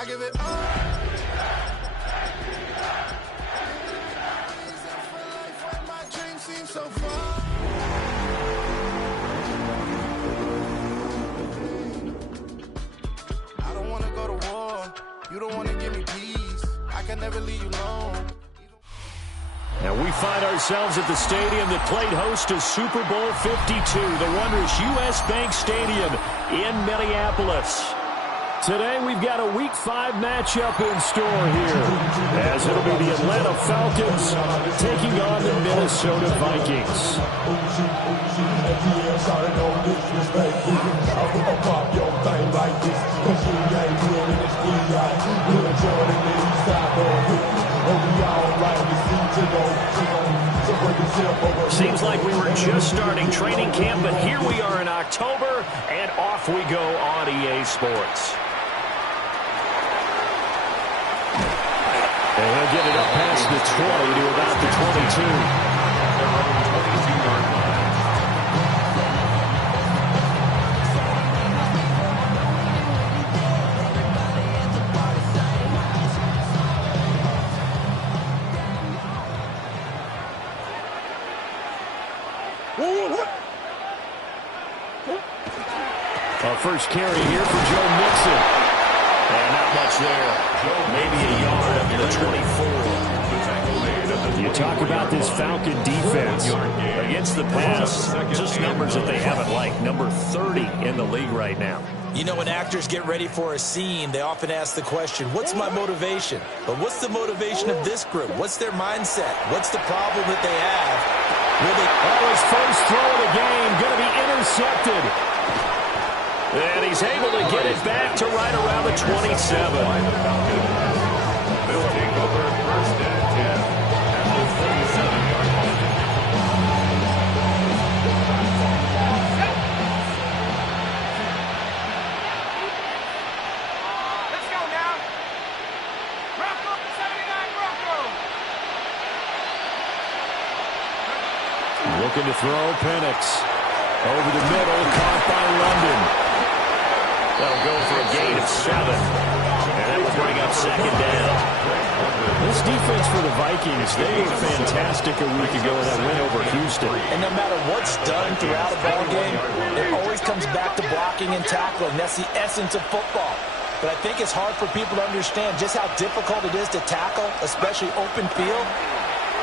I give it all. My dreams seem so far. I don't want to go to war. You don't want to give me peace. I can never leave you alone. And we find ourselves at the stadium that played host to Super Bowl 52, the wondrous U.S. Bank Stadium in Minneapolis. Today we've got a Week 5 matchup in store here, as it'll be the Atlanta Falcons taking on the Minnesota Vikings. Seems like we were just starting training camp, but here we are in October, and off we go on EA Sports. And he'll get it up past the 20 to about the 22. First carry here for Joe Mixon. And not much there. Maybe a yard up to the 24. You talk about this Falcon defense against the pass, just numbers that they haven't liked. Number 30 in the league right now. You know, when actors get ready for a scene, they often ask the question, what's my motivation? But what's the motivation of this group? What's their mindset? What's the problem that they have? His first throw of the game going to be intercepted. And he's able to get it back to right around the 27. They'll take over first and 10 at the 37-yard line. Let's go now. Bronco, 79 Bronco. Looking to throw Penix. Over the middle, caught by London. That'll go for a gain of 7. And that will bring up second down. This defense for the Vikings, they were fantastic a week ago in that win over Houston. And no matter what's done throughout a ball game, it always comes back to blocking and tackling. That's the essence of football. But I think it's hard for people to understand just how difficult it is to tackle, especially open field.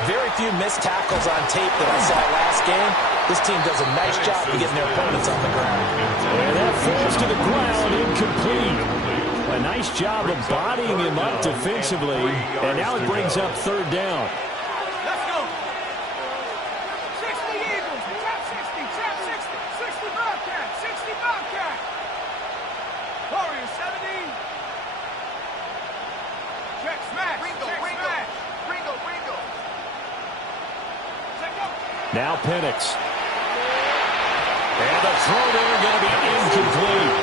Very few missed tackles on tape that I saw last game. This team does a nice job of getting their opponents on the ground. And that falls to the ground, incomplete. A nice job of bodying him up defensively, and now it brings up third down. Let's go. 60 Eagles, trap 60, trap 60, 60 Bobcat, 60 Bobcat. Warriors 70. Check smash, Ringo, check Ringo, smash. Ringo, Ringo. Now Penix. And the throw there going to be incomplete.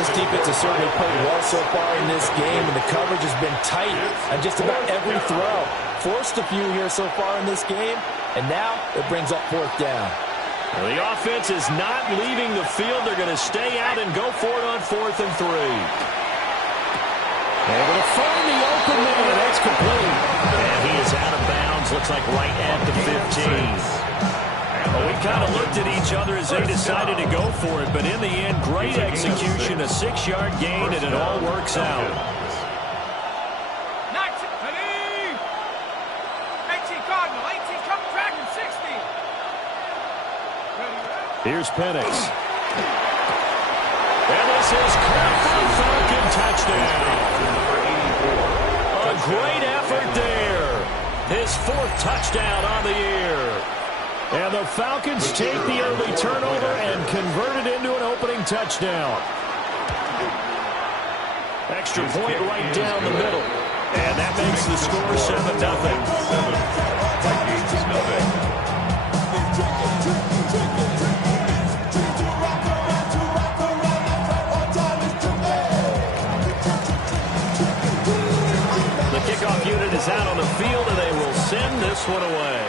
This defense has certainly played well so far in this game, and the coverage has been tight on just about every throw. Forced a few here so far in this game, and now it brings up fourth down. Well, the offense is not leaving the field. They're going to stay out and go for it on 4th and 3. Able to find the open man. That's complete. And he is out of bounds. Looks like right at the 15. Well, we kind of looked at each other as they decided to go for it. But in the end, great execution. A 6-yard gain, and it all works out. 18 Cardinal, 18 come Dragon, 60. Here's Penix. And this is caught for a Falcon touchdown. A great effort there. His 4th touchdown on the year. And the Falcons take the early turnover and convert it into an opening touchdown. Extra point right down the middle. And that makes the score 7-0. Vikings, nothing. The kickoff unit is out on the field, and they will send this one away.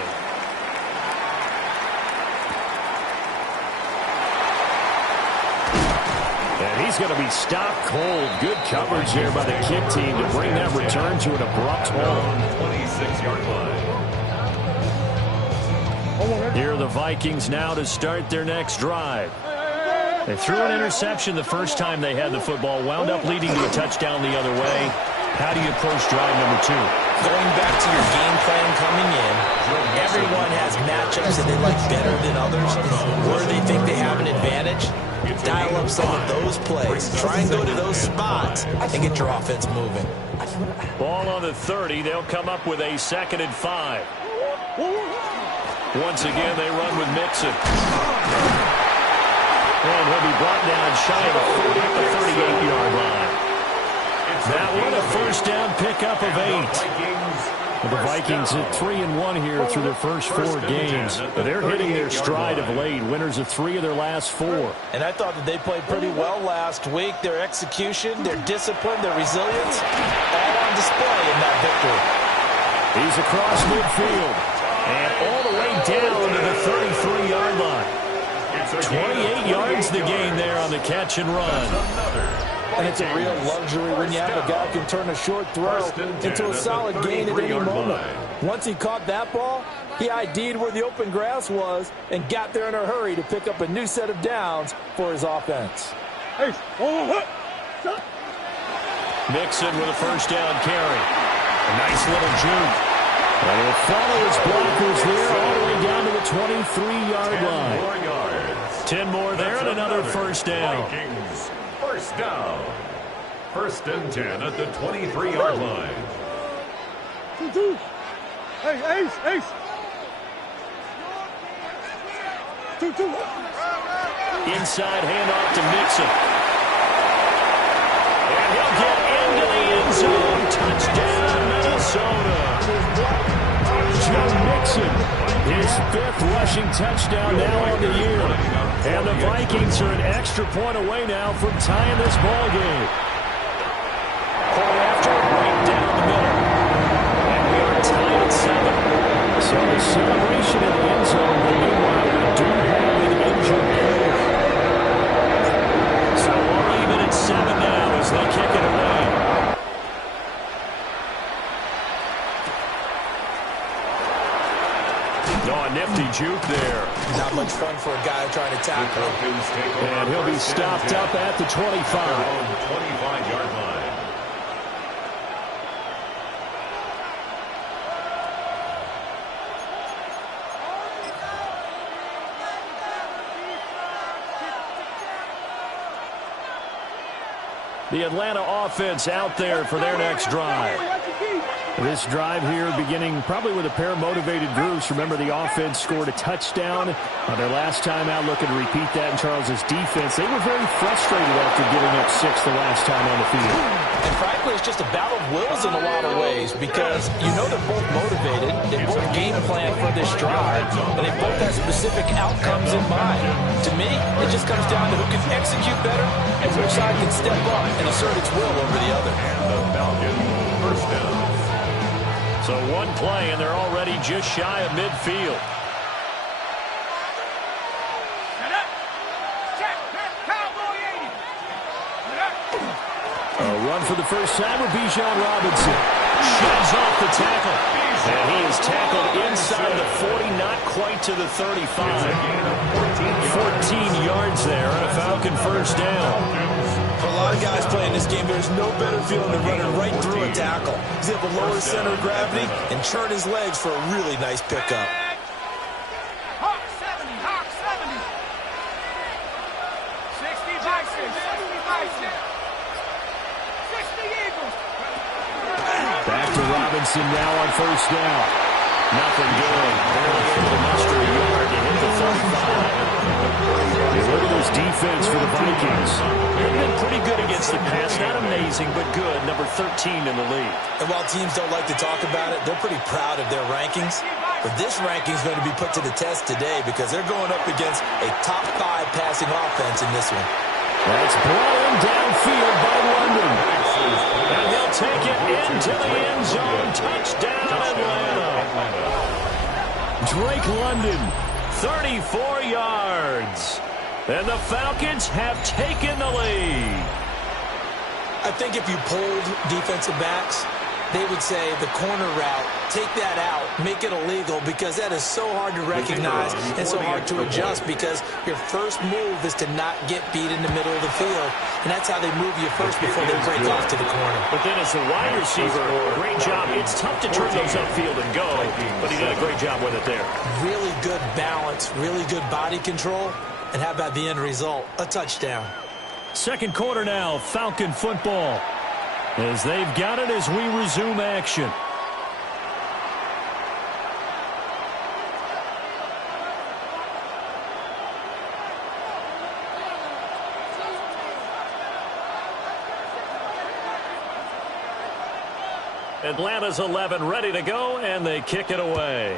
And he He's going to be stopped cold. Good coverage there by the kick team to bring that return to an abrupt halt. 26-yard line. Here are the Vikings now to start their next drive. They threw an interception the first time they had the football, wound up leading to a touchdown the other way. How do you approach drive number 2? Going back to your game plan coming in, everyone has matchups that they like better than others, where they think they have an advantage. Dial up some of those plays. Try and go to those spots and get your offense moving. Ball on the 30. They'll come up with a 2nd and 5. Once again, they run with Mixon. And he'll be brought down shy of the 40 at the 38-yard line. That one a first down pickup of 8. The Vikings at 3-1 here through their first 4 games. They're hitting their stride of late. Winners of 3 of their last 4. And I thought that they played pretty well last week. Their execution, their discipline, their resilience, all on display in that victory. He's across midfield and all the way down to the 33-yard line. 28 yards the gain there on the catch and run. And it's a real luxury when you have a guy who can turn a short throw into a solid gain at any moment. Once he caught that ball, he ID'd where the open grass was and got there in a hurry to pick up a new set of downs for his offense. Mixon with a first down carry. A nice little juke. And he'll follow his blockers there all the way down to the 23-yard line. 10 more there and another first down. Vikings, first down. 1st and 10 at the 23-yard line. Ace. 2-2. Inside handoff to Mixon. And he'll get into the end zone. Touchdown, Minnesota. Joe Mixon, his 5th rushing touchdown now on the year. And the Vikings are an extra point away now from tying this ball game. Point after right down the middle. And we are tied at 7. So the celebration in the end zone, but meanwhile we do have an injured player. So we're even at 7 now as they kick it away. Oh, a nifty juke there. Not much fun for a guy trying to tackle. And he'll be stopped up at the 25. 25-yard line. The Atlanta offense out there for their next drive. This drive here beginning probably with a pair of motivated groups. Remember, the offense scored a touchdown on their last time out, looking to repeat that in Charles's defense. They were very frustrated after giving up 6 the last time on the field. And frankly, it's just a battle of wills in a lot of ways because you know they're both motivated, they both game plan for this drive, and they both have specific outcomes in mind. To me, it just comes down to who can execute better and which side can step up and assert its will over the other. The Falcons, first down. So one play, and they're already just shy of midfield. A run for the first time with Bijan Robinson. Shoves off the tackle. And he is tackled inside the 40, not quite to the 35. 14 yards there and a Falcon first down. For a lot of guys playing this game, there's no better feeling than running right through a tackle. He's able to lower his center of gravity and churn his legs for a really nice pickup. Hawk 70. 60 Jackson. 60 Eagles. Back to Robinson now on first down. Nothing doing. Barely able to muster a yard to hit the 35. Hey, look at this defense for the Vikings. They've been pretty good against the pass. Not amazing, but good. Number 13 in the league. And while teams don't like to talk about it, they're pretty proud of their rankings. But this ranking is going to be put to the test today because they're going up against a top 5 passing offense in this one. That's blown downfield by London. And he'll take it into the end zone. Touchdown, Atlanta. Drake London, 34 yards. And the Falcons have taken the lead. I think if you polled defensive backs, they would say the corner route, take that out, make it illegal, because that is so hard to recognize and so hard to adjust, because your first move is to not get beat in the middle of the field, and that's how they move you first before they break off to the corner. But then as the wide receiver, great job. It's tough to turn those upfield and go, but he did a great job with it there. Really good balance, really good body control, and how about the end result? A touchdown. Second quarter now, Falcon football. As they've got it as we resume action. Atlanta's 11 ready to go, and they kick it away.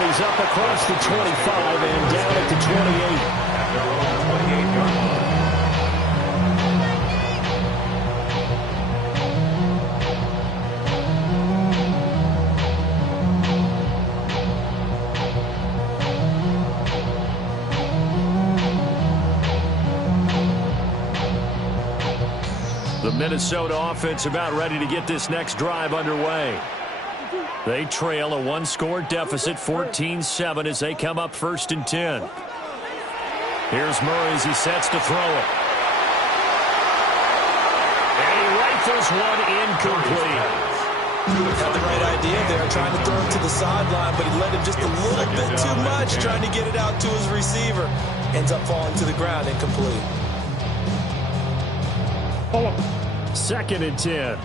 He's up across the 25 and down at the 28. At their own 28-yard line. The Minnesota offense about ready to get this next drive underway. They trail a one-score deficit, 14-7, as they come up 1st and 10. Here's Murray as he sets to throw it. And he rifles one incomplete. Had the right idea there, trying to throw it to the sideline, but he let him just a little bit too much, trying to get it out to his receiver. Ends up falling to the ground, incomplete. 2nd and 10.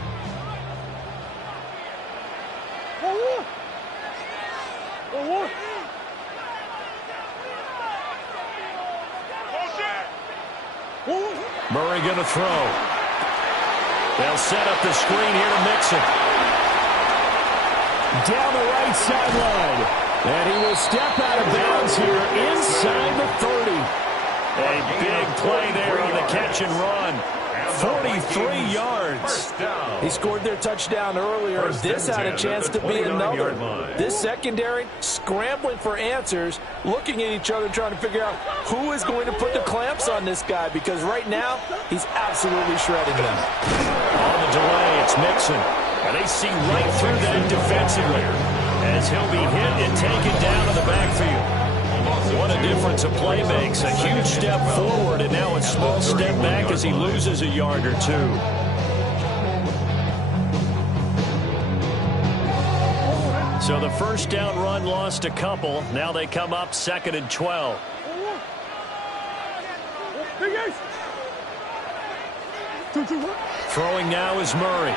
Murray going to throw. They'll set up the screen here to Mixon. Down the right sideline. And he will step out of bounds here inside the 30. A big play there on the catch and run. 43 yards. He scored their touchdown earlier. This had a chance to be another. This secondary scrambling for answers, looking at each other, trying to figure out who is going to put the clamps on this guy, because right now he's absolutely shredding them. On the delay, it's Mixon. And they see right through that defensively as he'll be hit and taken down in the backfield. What a difference a play makes. A huge step forward and now a small step back as he loses a yard or two. So the first down run lost a couple. Now they come up 2nd and 12. Throwing now is Murray.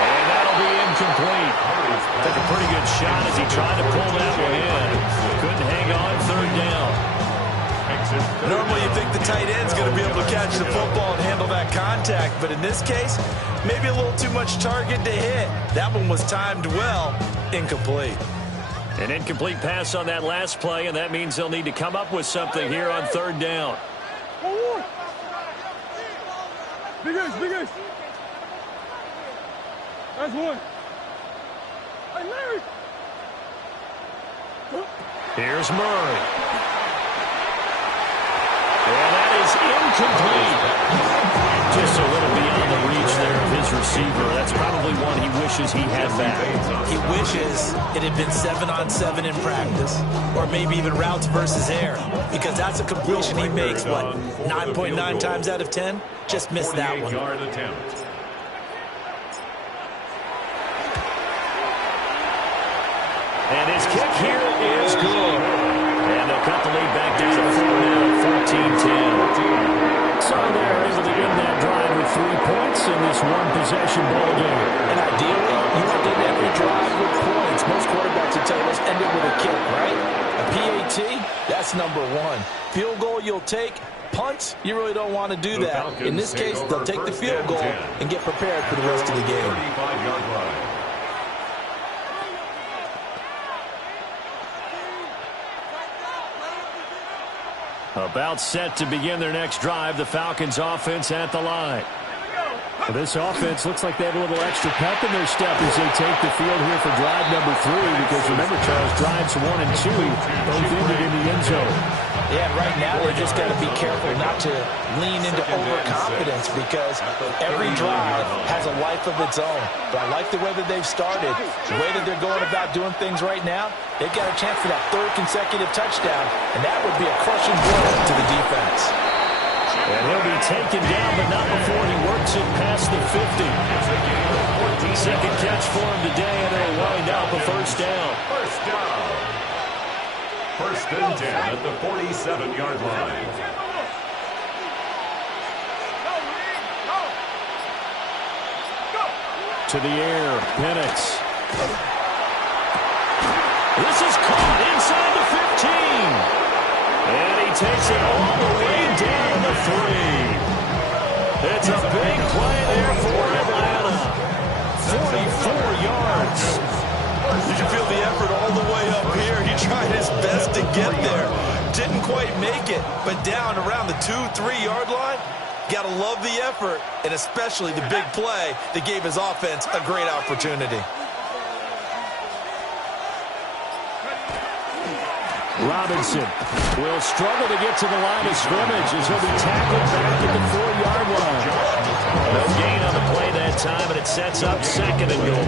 And that'll be incomplete. Took a pretty good shot as he tried to pull that one in. Couldn't hang on 3rd down. Normally you think the tight end's going to be able to catch the football and handle that contact, but in this case, maybe a little too much target to hit. That one was timed well. Incomplete. An incomplete pass on that last play, and that means they'll need to come up with something here on 3rd down. Big ace. That's one. Hey, Larry. Here's Murray. And that is incomplete. Just a little beyond the reach there of his receiver. That's probably one he wishes he had back. He wishes it had been 7-on-7 in practice, or maybe even routes versus air, because that's a completion he makes, what, 9.9 times out of 10? Just missed that one. And his kick here is good. And they'll cut the lead back down to 4 now, 14-10. So they're able to end that drive with 3 points in this one-possession ball game. And ideally, you want to end every drive with points. Most quarterbacks will tell you let's end it with a kick, right? A PAT, that's number 1. Field goal you'll take. Punts, you really don't want to do that. In this case, they'll take the field goal and get prepared for the rest of the game. 35-yard line. About set to begin their next drive, the Falcons offense at the line. Well, this offense looks like they have a little extra pep in their step as they take the field here for drive number 3, because remember, Charles, drives 1 and 2 both ended in the end zone. Yeah, right now they just got to be careful not to lean into overconfidence, because every drive has a life of its own. But I like the way that they've started, the way that they're going about doing things right now. They've got a chance for that 3rd consecutive touchdown, and that would be a crushing blow to the defense. And he'll be taken down, but not before he works it past the 50. Second catch for him today, and they'll wind up a first down. First down. First and 10 at the 47-yard line. To the air, Penix. This is caught inside the 15. And he takes it all the way down the 3. It's a big play there for Atlanta. 44 yards. You can feel the effort all the way up here. He tried his best to get there. Didn't quite make it, but down around the 2-3 yard line, got to love the effort, and especially the big play that gave his offense a great opportunity. Robinson will struggle to get to the line of scrimmage as he'll be tackled back at the 4-yard line. No gain on the play that time, and it sets up 2nd and goal.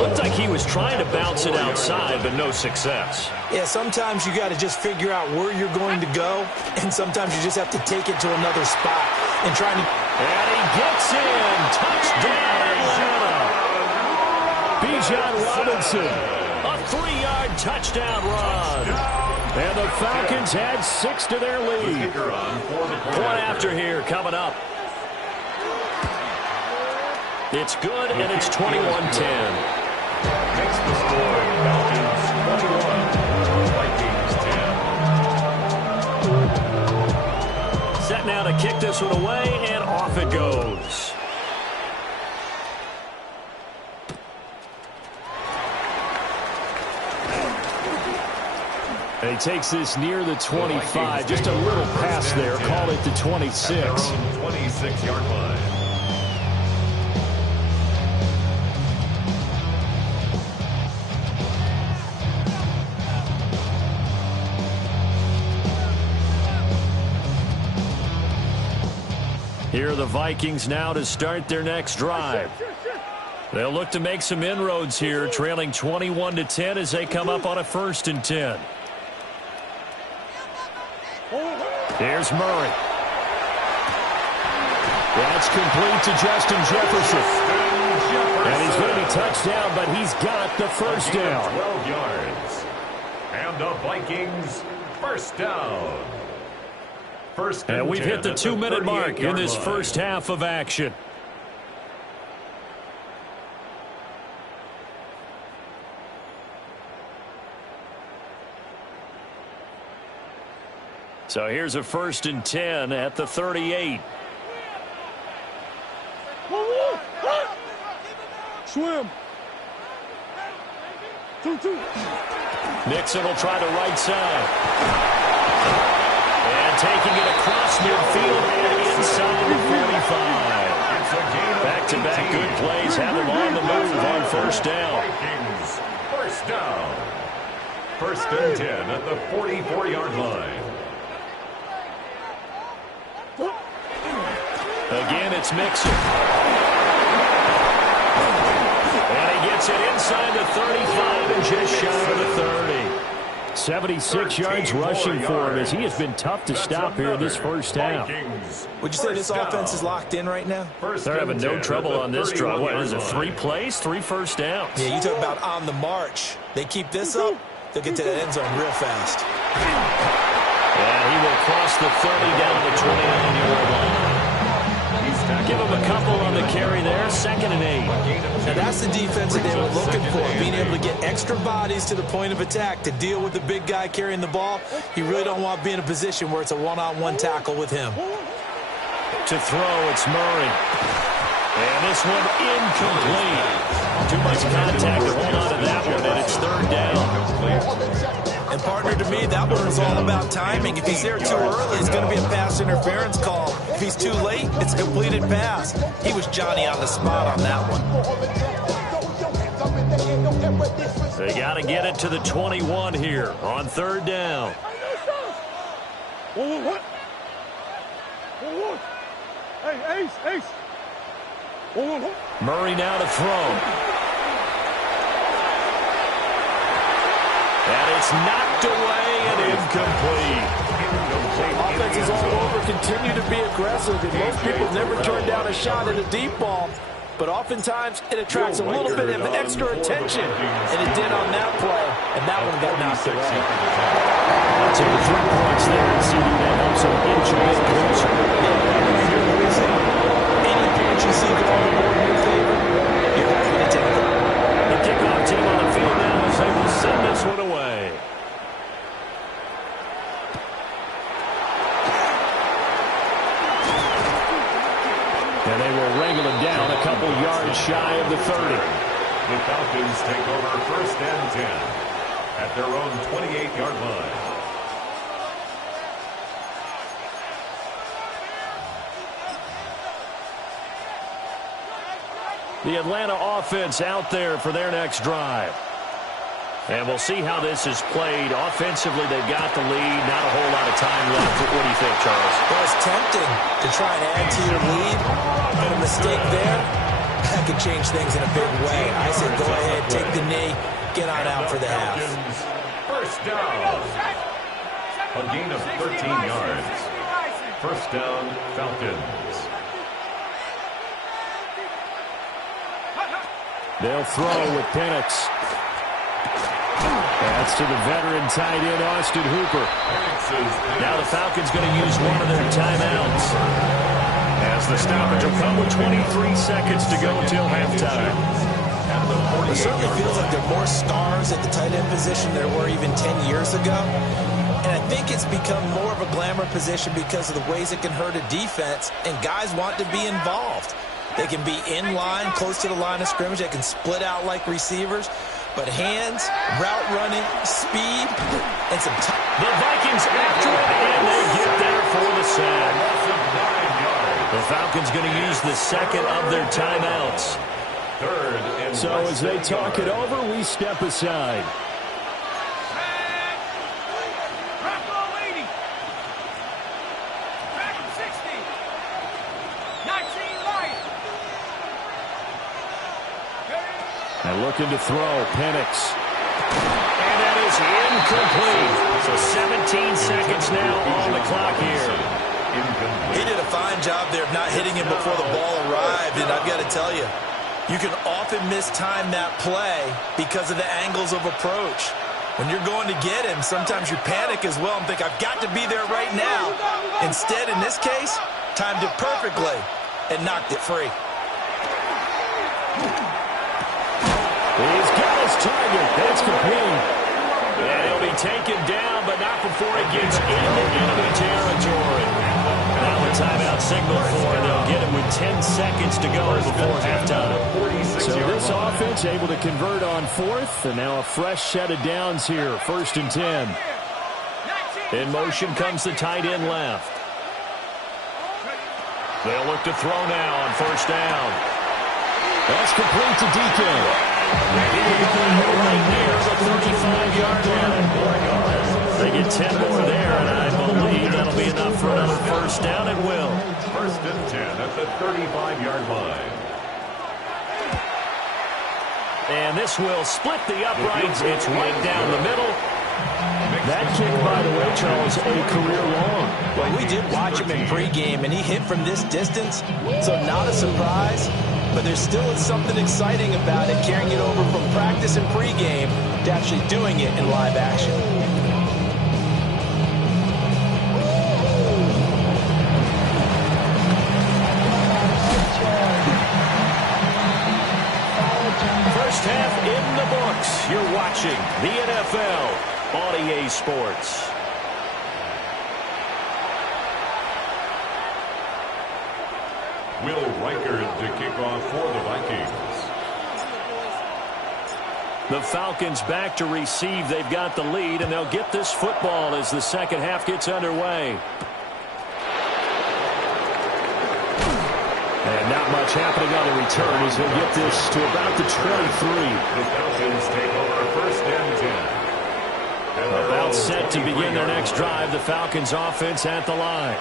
Looked like he was trying to bounce it outside, but no success. Yeah, sometimes you got to just figure out where you're going to go, and sometimes you just have to take it to another spot and try to... And he gets in. Touchdown, Atlanta. Bijan Robinson. A 3-yard touchdown run. And the Falcons had 6 to their lead. One after here coming up. It's good, and it's 21-10. Makes the score Falcons 21, Vikings 10. Set now to kick this one away, and off it goes. And he takes this near the 25. Just a little pass there. Call it the 26. 26-yard line. Here are the Vikings now to start their next drive. They'll look to make some inroads here, trailing 21-10 as they come up on a 1st and 10. Here's Murray. That's complete to Justin Jefferson. And he's going to be touched down, but he's got the first down. 12 yards. And the Vikings first down. First and we've hit the 2-minute mark in this line. first half of action. So here's a 1st and 10 at the 38. Swim. 2-2. Nixon will try the right side. And taking it across midfield and inside the 45. Back-to-back good plays have him on the move on first down. Vikings first down. 1st and 10 at the 44-yard line. Again, it's Mixon. And he gets it inside the 35 and just shy of the 30. 76 yards rushing for him as he has been tough to stop here in this first half. Would you say this offense is locked in right now? They're having no trouble on this drive. What is it, 3 plays, 3 first downs? Yeah, you talk about on the march. They keep this up, they'll get to the end zone real fast. And he will cross the 30 down the 29-yard line. Give him a couple on the carry there, 2nd and 8. Now that's the defense that they were looking for, being able to get extra bodies to the point of attack to deal with the big guy carrying the ball. You really don't want to be in a position where it's a one-on-one tackle with him. To throw, it's Murray. And this one incomplete. Too much contact to hold on to that one, and it's 3rd down. And partner, to me, that one is all about timing. If he's there too early, it's going to be a pass interference call. If he's too late, it's a completed pass. He was Johnny on the spot on that one. They got to get it to the 21 here on third down. What? Hey, Ace. Murray now to throw. And it's knocked away and incomplete. Offenses all over continue to be aggressive, and most people never turn down a shot at a deep ball. But oftentimes, it attracts a little bit of extra attention, and it did on that play, and that one got knocked away. So the 3 points there, and CD that helps them inch a bit closer. Any points you see go on the board in your favor, you're happy to take them. The kickoff team on the field now is able to send this one away. And they will wrangle it down a couple yards shy of the 30. The Falcons take over 1st and 10 at their own 28-yard line. The Atlanta offense out there for their next drive. And we'll see how this is played. Offensively, they've got the lead. Not a whole lot of time left. What do you think, Charles? Well, it's tempting to try and add to your lead, but a mistake there, that could change things in a big way. I say go ahead, take the knee, get on out for the half. First down. A gain of 13 yards. First down, Falcons. They'll throw with Penix. That's to the veteran tight end, Austin Hooper. Now the Falcons going to use one of their timeouts. As the stoppage will come with 23 seconds to go until halftime. It certainly feels like there are more stars at the tight end position than there were even 10 years ago. And I think it's become more of a glamour position because of the ways it can hurt a defense, and guys want to be involved. They can be in line, close to the line of scrimmage. They can split out like receivers. But hands, route running, speed, and some time. The Vikings after it, and they get there for the sack. The Falcons going to use the second of their timeouts. So as they talk it over, we step aside. And looking to throw, Penix. And that is incomplete. So 17 seconds now on the clock here. He did a fine job there of not hitting him before the ball arrived, and I've got to tell you, you can often mistime that play because of the angles of approach. When you're going to get him, sometimes you panic as well and think, I've got to be there right now. Instead, in this case, timed it perfectly and knocked it free. He's got his target. That's complete. And he'll be taken down, but not before it gets into enemy territory. Now a timeout signal for it. They'll get it with 10 seconds to go before halftime. So this offense able to convert on 4th, and now a fresh set of downs here. 1st and 10. In motion comes the tight end left. They'll look to throw now on 1st down. That's complete to DK. Right near the 35-yard line. They get 10 more there, and I believe that'll be enough for another 1st down. It will. 1st and 10 at the 35-yard line. And this will split the uprights. It's right down the middle. That kick, by the way, Charles, a career long. Well, we did watch him in pregame, and he hit from this distance, so not a surprise. But there still is something exciting about it, carrying it over from practice and pregame to actually doing it in live action. First half in the books. You're watching the NFL on EA Sports. Will Reichard to kick off for the Vikings. The Falcons back to receive. They've got the lead, and they'll get this football as the second half gets underway. much happening on the return as he'll get this to about the 23. The Falcons take over first and 10. About set to begin their next drive. The Falcons offense at the line.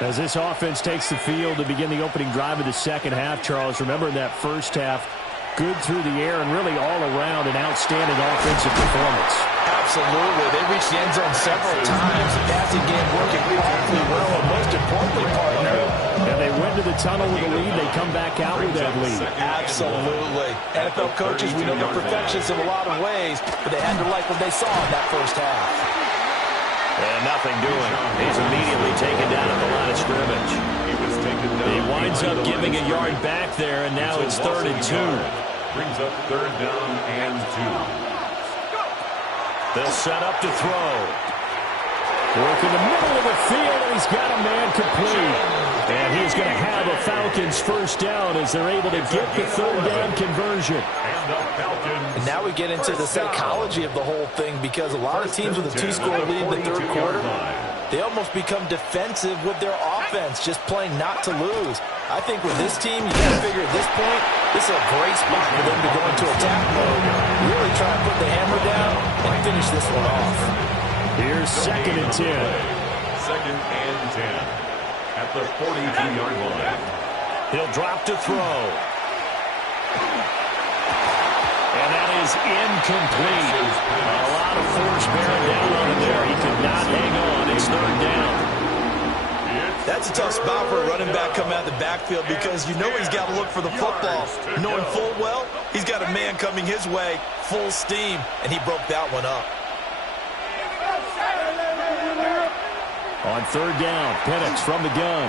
As this offense takes the field to begin the opening drive of the second half, Charles, remember in that first half, good through the air and really all around an outstanding offensive performance. Absolutely. They reached the end zone several times. The passing game working awfully well, and most importantly, partner. And they went to the tunnel with a lead. They come back out with that lead. Absolutely. NFL coaches, we know they're perfectionists in a lot of ways, but they had to like what they saw in that first half. And nothing doing. He's immediately taken down at the line of scrimmage. He winds up giving a yard back there, and now it's 3rd and 2. Brings up 3rd down and 2. They'll set up to throw. Work in the middle of the field, and he's got a man complete. And he's going to have a Falcons first down as they're able to get the 3rd down conversion. And now we get into the psychology of the whole thing, because a lot of teams with a 2-score lead in the 3rd quarter, they almost become defensive with their offense, just playing not to lose. I think with this team, you got to figure at this point, this is a great spot for them to go into attack mode, really try to put the hammer down and finish this one off. Here's 2nd and 10. 2nd and 10 at the 42-yard line. He'll drop to throw. And that is incomplete. A lot of force bearing down on him there. He could not hang on. It's 3rd down. That's a tough spot for a running back coming out of the backfield, because you know he's got to look for the football, knowing full well he's got a man coming his way, full steam, and he broke that one up. On 3rd down, Penix from the gun.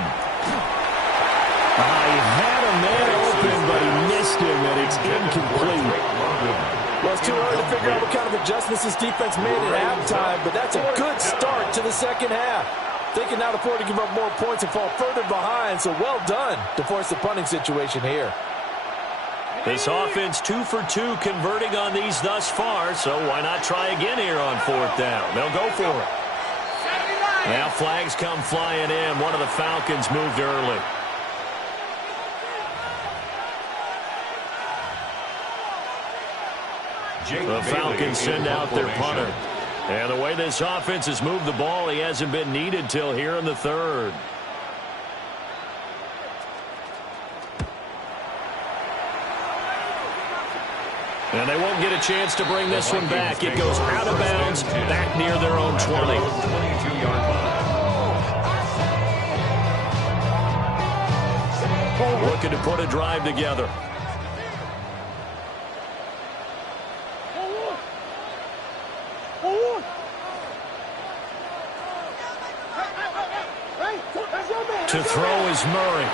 He had a man open, but he missed him, and it's incomplete. Well, it's too early to figure out what kind of adjustments this defense made at halftime, but that's a good start to the second half. They can now afford to give up more points and fall further behind, so well done to force the punting situation here. This offense 2 for 2 converting on these thus far, so why not try again here on 4th down? They'll go for it. Now flags come flying in. One of the Falcons moved early. The Falcons send out their punter. And the way this offense has moved the ball, he hasn't been needed till here in the 3rd. And they won't get a chance to bring this one back. It goes out of bounds, back near their own 20. 22-yard line. Looking to put a drive together. To throw is Murray.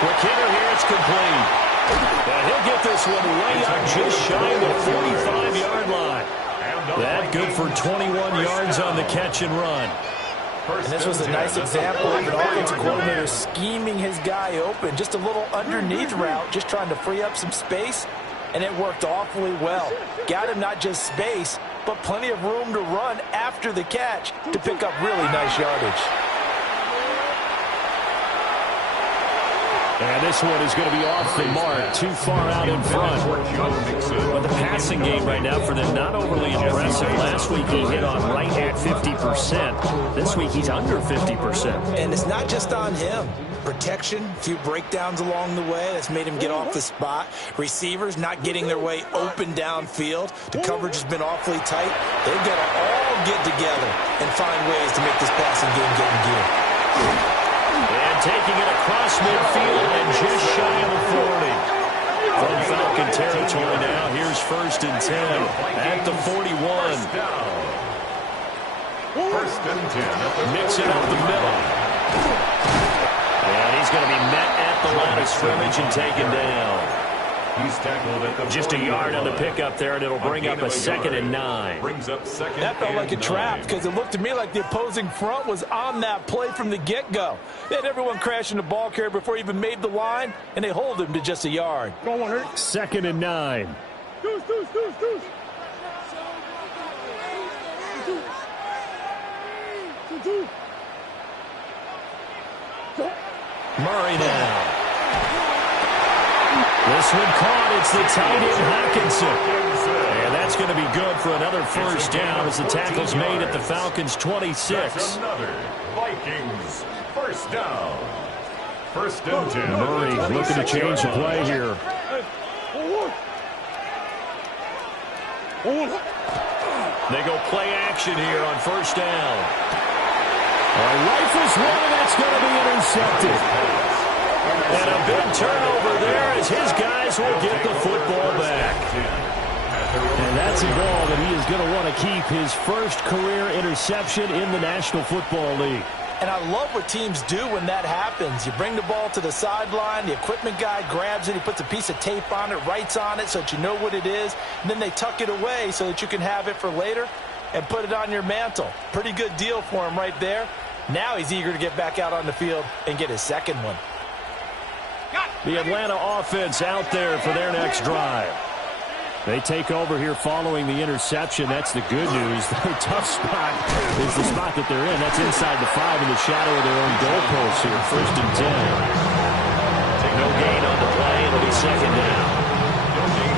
Quick hitter here, it's complete. And he'll get this one way up just shy of the 45-yard line. That good for 21 yards on the catch and run. And this was a nice example of an offensive coordinator scheming his guy open. Just a little underneath route, just trying to free up some space, and it worked awfully well. Got him not just space, but plenty of room to run after the catch to pick up really nice yardage. And this one is going to be off the mark, too far out in front. But the passing game right now for them, not overly impressive. Last week he hit on right at 50%. This week he's under 50%. And it's not just on him. Protection, a few breakdowns along the way. That's made him get off the spot. Receivers not getting their way open downfield. The coverage has been awfully tight. They've got to all get together and find ways to make this passing game get in gear. And taking it across midfield and just shy of the 40. From Falcon territory now, here's 1st and 10 at the 41. First and 10. Mix it up the middle. And he's going to be met at the line of scrimmage and taken down. He's tackled at the Just a yard on the pickup there, and it'll bring up a 2nd and 9. Brings up 2nd. That felt like a and trap, 9. because it looked to me like the opposing front was on that play from the get-go. They had everyone crashing the ball carrier before he even made the line, and they hold him to just a yard. 2nd and 9. Murray now. This one caught. It's the tight end, Hockenson. And that's going to be good for another first down as the tackle's made at the Falcons' 26. That's another Vikings first down. First and 10. Murray looking to change the play here. They go play action here on first down. Rifles one, and that's going to be intercepted. And a big turnover there as his guys will get the football back. And that's a ball that he is going to want to keep, his first career interception in the National Football League. And I love what teams do when that happens. You bring the ball to the sideline, the equipment guy grabs it, he puts a piece of tape on it, writes on it so that you know what it is, and then they tuck it away so that you can have it for later and put it on your mantle. Pretty good deal for him right there. Now he's eager to get back out on the field and get his second one. The Atlanta offense out there for their next drive. They take over here following the interception. That's the good news. Their tough spot is the spot that they're in. That's inside the 5 in the shadow of their own goalpost here. First and 10. No gain on the play. It'll be second down.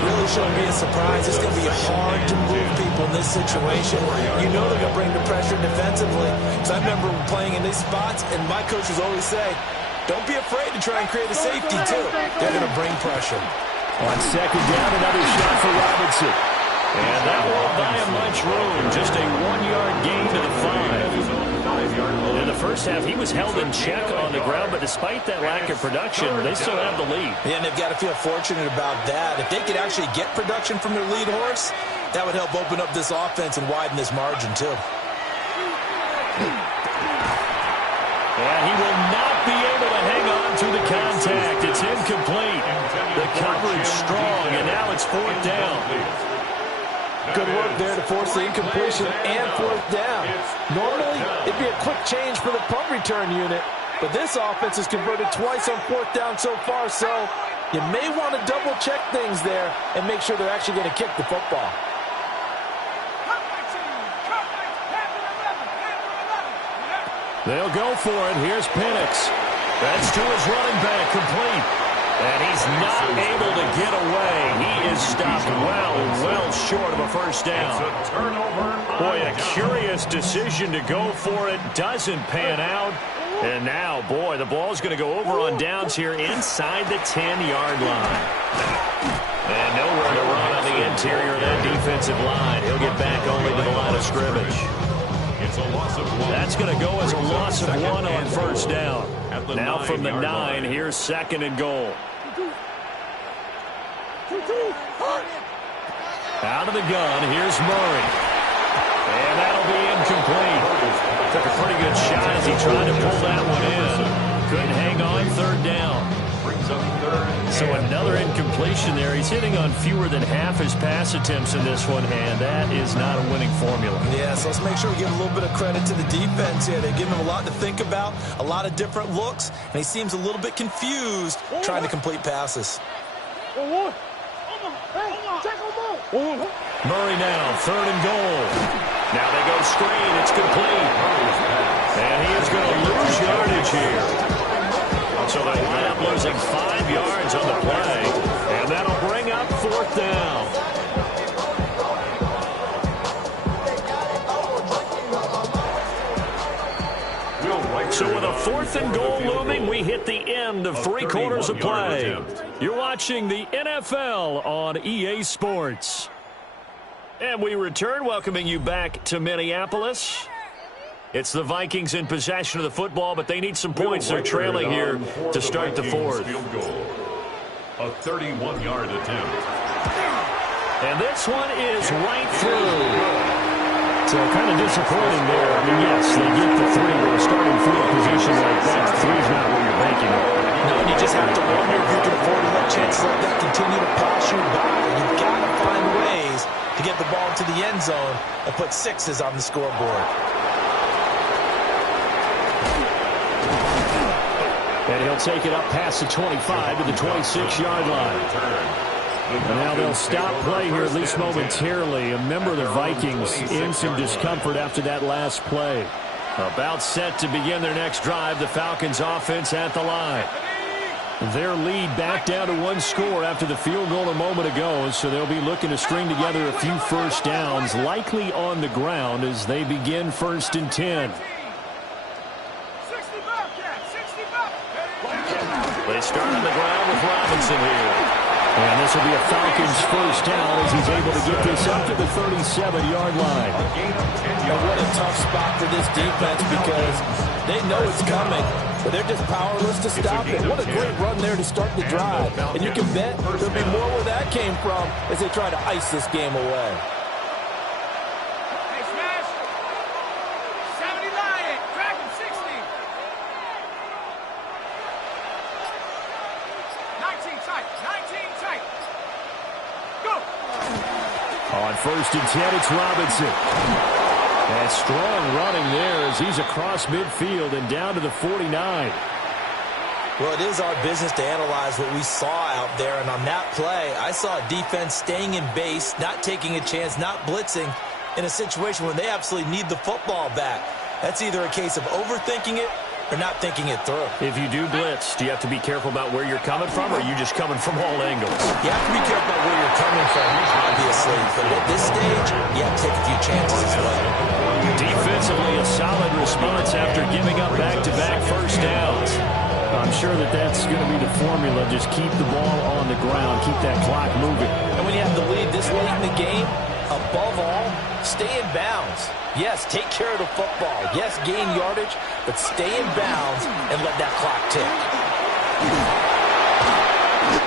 Really shouldn't be a surprise. It's going to be hard to move people in this situation. You know they're going to bring the pressure defensively. Because I remember playing in these spots, and my coaches always say, don't be afraid to try and create a safety, too. They're going to bring pressure. On second down, another shot for Robinson. And that won't buy him much room. Just a 1-yard gain to the 5. In the first half, he was held in check on the ground, but despite that lack of production, they still have the lead. Yeah, and they've got to feel fortunate about that. If they could actually get production from their lead horse, that would help open up this offense and widen this margin, too. And he will not be able to hang on to the contact. It's incomplete. The coverage strong, and now it's fourth down. Good work there to force the incompletion and fourth down. Normally, it'd be a quick change for the punt return unit, but this offense has converted twice on fourth down so far, so you may want to double-check things there and make sure they're actually going to kick the football. They'll go for it. Here's Penix. That's to his running back, complete. And he's not able to get away. He is stopped well short of a first down. It's a turnover. Boy, a curious decision to go for it. Doesn't pan out. And now, boy, the ball's going to go over on downs here inside the 10-yard line. And nowhere to run on the interior of that defensive line. He'll get back only to the line of scrimmage. It's a loss of 1. That's going to go as a loss of 1 on first down. Now from the 9, here's second and goal. Out of the gun, here's Murray. And that'll be incomplete. Took a pretty good shot as he tried to pull that one in. Couldn't hang on, third down. So another incompletion there. He's hitting on fewer than half his pass attempts in this one, and that is not a winning formula. Yeah, so let's make sure we give a little bit of credit to the defense here. They're giving him a lot to think about, a lot of different looks, and he seems a little bit confused trying to complete passes. Murray now, third and goal. Now they go screen. It's complete. And he is going to lose yardage here. So they wind up losing 5 yards on the play. And that'll bring up fourth down. So with a fourth and goal looming, we hit the end of 3 quarters of play. You're watching the NFL on EA Sports. And we return, welcoming you back to Minneapolis. It's the Vikings in possession of the football, but they need some points. They're trailing here to start the fourth. A 31-yard attempt. And this one is right through. So kind of disappointing there. I mean, yes, they get the 3 with a starting field position like that. 3's not what you're banking on. No, and you just have to wonder if you can afford to let chances like that continue to pass you by. You've got to find ways to get the ball to the end zone and put 6s on the scoreboard. And he'll take it up past the 25 to the 26-yard line. And now they'll stop play here, at least momentarily. A member of the Vikings in some discomfort after that last play. About set to begin their next drive, the Falcons offense at the line. Their lead back down to one score after the field goal a moment ago, so they'll be looking to string together a few first downs, likely on the ground as they begin 1st and 10. They start on the ground with Robinson here. And this will be a Falcons first down as he's able to get this up to the 37-yard line. And what a tough spot for this defense because they know it's coming, but they're just powerless to stop it. What a great run there to start the drive. And you can bet there'll be more where that came from as they try to ice this game away. Hey, smash. 70 Lion. Dragon 60. 19 tight. 19 tight. Go. On 1st and 10, it's Robinson. That strong running there as he's across midfield and down to the 49. Well, it is our business to analyze what we saw out there, and on that play, I saw a defense staying in base, not taking a chance, not blitzing in a situation where they absolutely need the football back. That's either a case of overthinking it or not thinking it through. If you do blitz, do you have to be careful about where you're coming from, or are you just coming from all angles? You have to be careful about where you're coming from, obviously, but at this stage, you have to take a few chances as well. Defensively, a solid response after giving up back-to-back first downs. I'm sure that that's going to be the formula. Just keep the ball on the ground, keep that clock moving. And when you have the lead this late in the game, above all, stay in bounds. Yes, take care of the football. Yes, gain yardage, but stay in bounds and let that clock tick.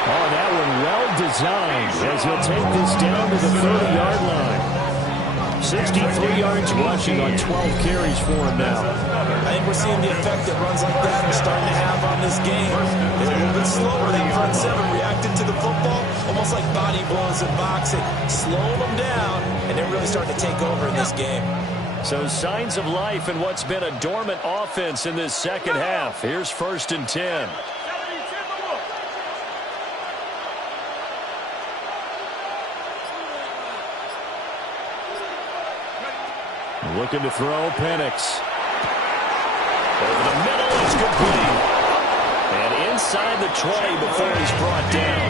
Oh, that one well designed as he'll take this down to the 30-yard line. 63 yards rushing on 12 carries for him now. I think we're seeing the effect that runs like that are starting to have on this game. They're a little bit slower than front seven reacted to the football, almost like body blows in boxing, slowing them down, and they're really starting to take over in this game. So signs of life in what's been a dormant offense in this second half. Here's 1st and 10. Looking to throw, Penix. Over the middle, it's complete. And inside the 20 before he's brought down.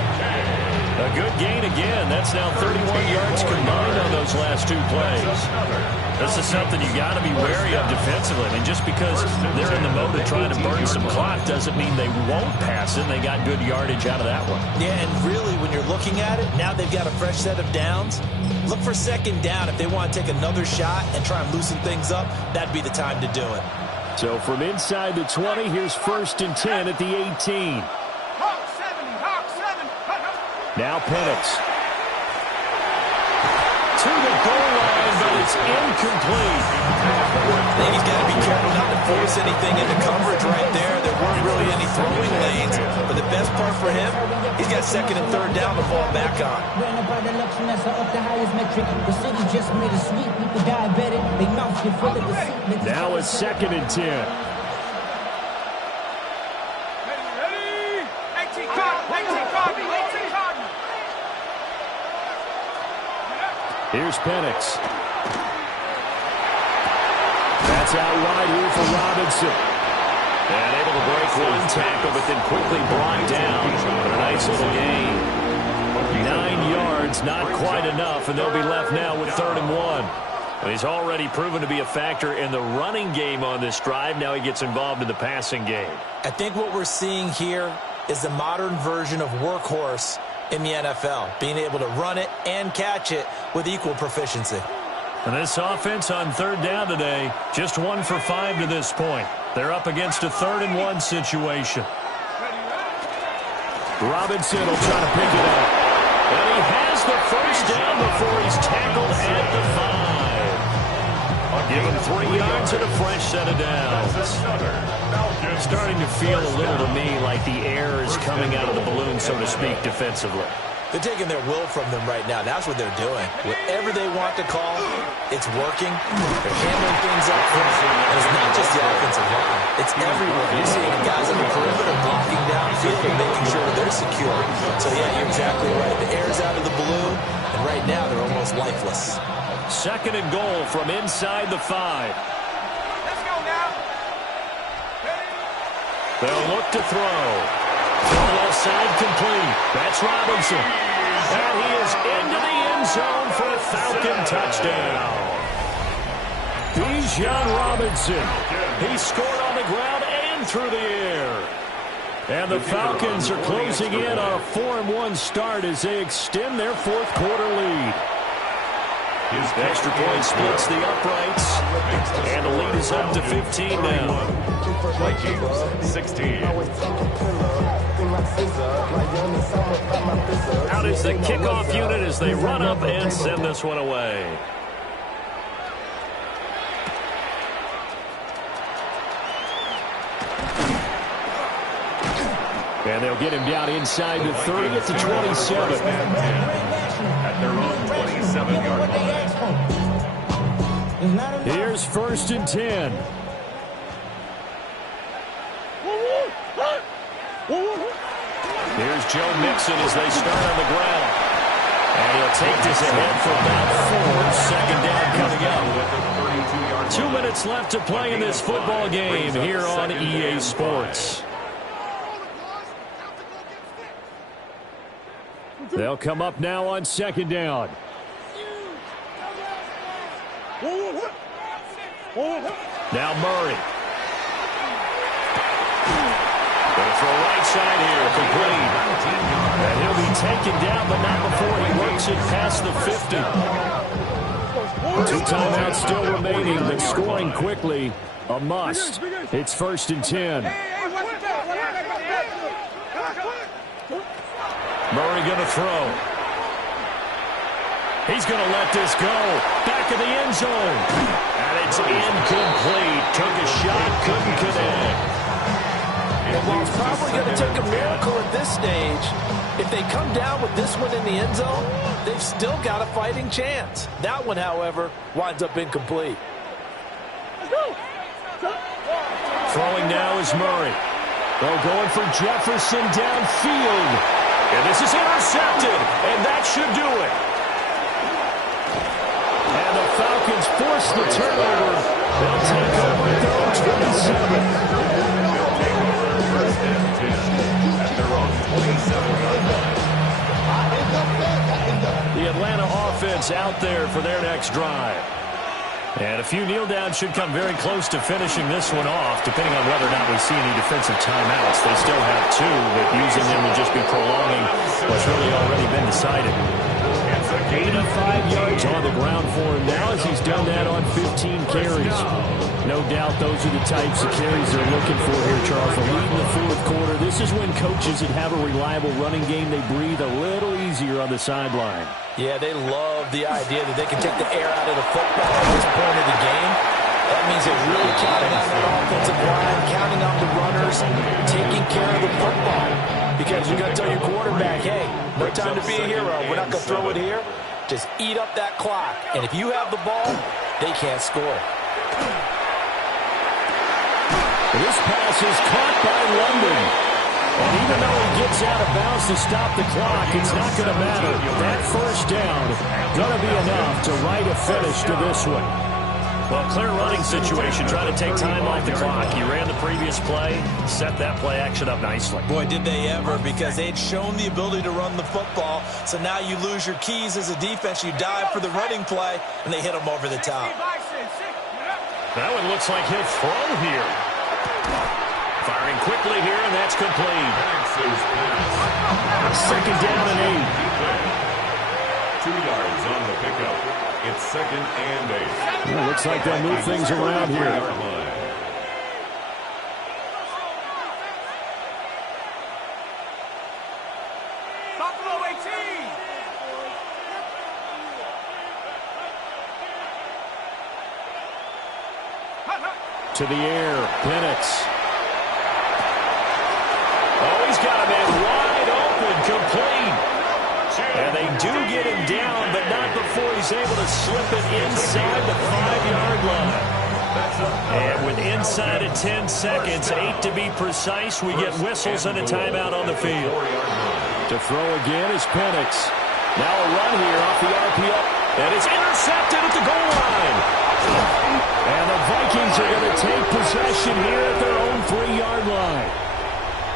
A good gain again. That's now 31 yards combined on those last two plays. This is something you got to be wary of defensively. I mean, just because they're in the mode of trying to burn some clock doesn't mean they won't pass it. They got good yardage out of that one. Yeah, and really, when you're looking at it, now they've got a fresh set of downs. Look for 2nd down. If they want to take another shot and try and loosen things up, that'd be the time to do it. So from inside the 20, here's 1st and 10 at the 18. Hawk 7. Now Penix. To the goal line, but it's incomplete. I think he's got to be careful not to force anything into coverage right there. There weren't really any throwing lanes, but the best part for him, he's got 2nd and 3rd down to fall back on. Now it's 2nd and 10. Ready? 18 Cardinal. Here's Penix. That's out wide here for Robinson. And able to break one tackle, but then quickly brought down. But a nice little gain. 9 yards, not quite enough, and they'll be left now with 3rd and 1. And he's already proven to be a factor in the running game on this drive. Now he gets involved in the passing game. I think what we're seeing here is the modern version of workhorse in the NFL, being able to run it and catch it with equal proficiency. And this offense on 3rd down today, just 1 for 5 to this point. They're up against a 3rd and 1 situation. Robinson will try to pick it up. And he has the first down before he's tackled at the 5. Give him 3 yards and a fresh set of downs. Starting to feel a little to me like the air is coming out of the balloon, so to speak, defensively. They're taking their will from them right now. That's what they're doing. Whatever they want to call, it's working. They're handling things up front. And it's not just the offensive line. It's everyone. You're seeing guys on the perimeter blocking downfield and making sure they're secure. So, yeah, you're exactly right. The air's out of the balloon, and right now they're almost lifeless. 2nd and goal from inside the 5. Let's go now. They'll look to throw. Throw left side complete. That's Robinson. And he is into the end zone for a Falcon touchdown. Bijan Robinson. He scored on the ground and through the air. And the Falcons are closing in on a 4-1 start as they extend their fourth quarter lead. The extra point splits the uprights, and the lead is up to 15 now. Vikings 16. Out is the kickoff unit as they run up and send this one away. And they'll get him down inside the 30 at the 27. At their own 27-yard line. Here's 1st and 10. Here's Joe Mixon as they start on the ground. And he'll take this ahead for about 4. 2nd down coming up. 2 minutes left to play in this football game here on EA Sports. They'll come up now on 2nd down. Now Murray. Going for a right side here, complete. And he'll be taken down, but not before he works it past the 50. 2 timeouts still remaining, but scoring quickly, a must. It's 1st and 10. Murray going to throw. He's going to let this go. Back in the end zone. And it's incomplete. Took a shot, couldn't connect. And while it's probably going to take a miracle at this stage, if they come down with this one in the end zone, they've still got a fighting chance. That one, however, winds up incomplete. Throwing now is Murray. They're going for Jefferson downfield. And this is intercepted, and that should do it. And the Falcons force the turnover. They'll take over at their own 27. The Atlanta offense out there for their next drive. And a few kneel downs should come very close to finishing this one off, depending on whether or not we see any defensive timeouts. They still have 2, but using them would just be prolonging what's really already been decided. 85 yards on the ground for him now as he's done that on 15 carries. No doubt those are the types of carries they're looking for here, Charles. The lead in the fourth quarter. This is when coaches that have a reliable running game, they breathe a little easier on the sideline. Yeah, they love the idea that they can take the air out of the football at this point of the game. That means they're really counting on that offensive line, counting on the runners, taking care of the football. Because you're going to tell your quarterback, hey, no time to be a hero. We're not going to throw it here. Just eat up that clock. And if you have the ball, they can't score. This pass is caught by London. And even though he gets out of bounds to stop the clock, it's not going to matter. That 1st down going to be enough to write a finish to this one. Well, clear running situation, trying to take time off the clock. You ran the previous play, set that play action up nicely. Boy, did they ever, because they had shown the ability to run the football. So now you lose your keys as a defense. You dive for the running play, and they hit them over the top. That one looks like he'll throw here. Firing quickly here, and that's complete. 2nd down and 8. 2 yards on the pickup. It's 2nd and 8. Well, looks like they'll move things around here. Buffalo 18. To the air, Penix. Oh, he's got a man wide open, complete. And they do get him down, but not before he's able to slip it inside the 5-yard line. And with inside of 10 seconds, 8 to be precise, we get whistles and a timeout on the field. To throw again is Penix. Now a run here off the RPO. And it's intercepted at the goal line. And the Vikings are going to take possession here at their own 3-yard line.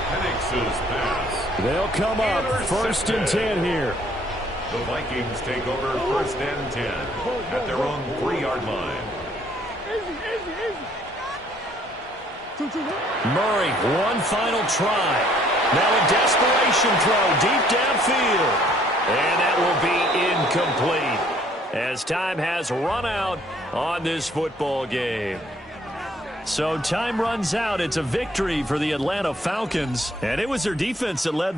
Penix's pass. They'll come up first and 10 here. The Vikings take over first and 10 at their own 3-yard line. Murray, one final try. Now a desperation throw deep downfield. And that will be incomplete as time has run out on this football game. So time runs out. It's a victory for the Atlanta Falcons. And it was their defense that led the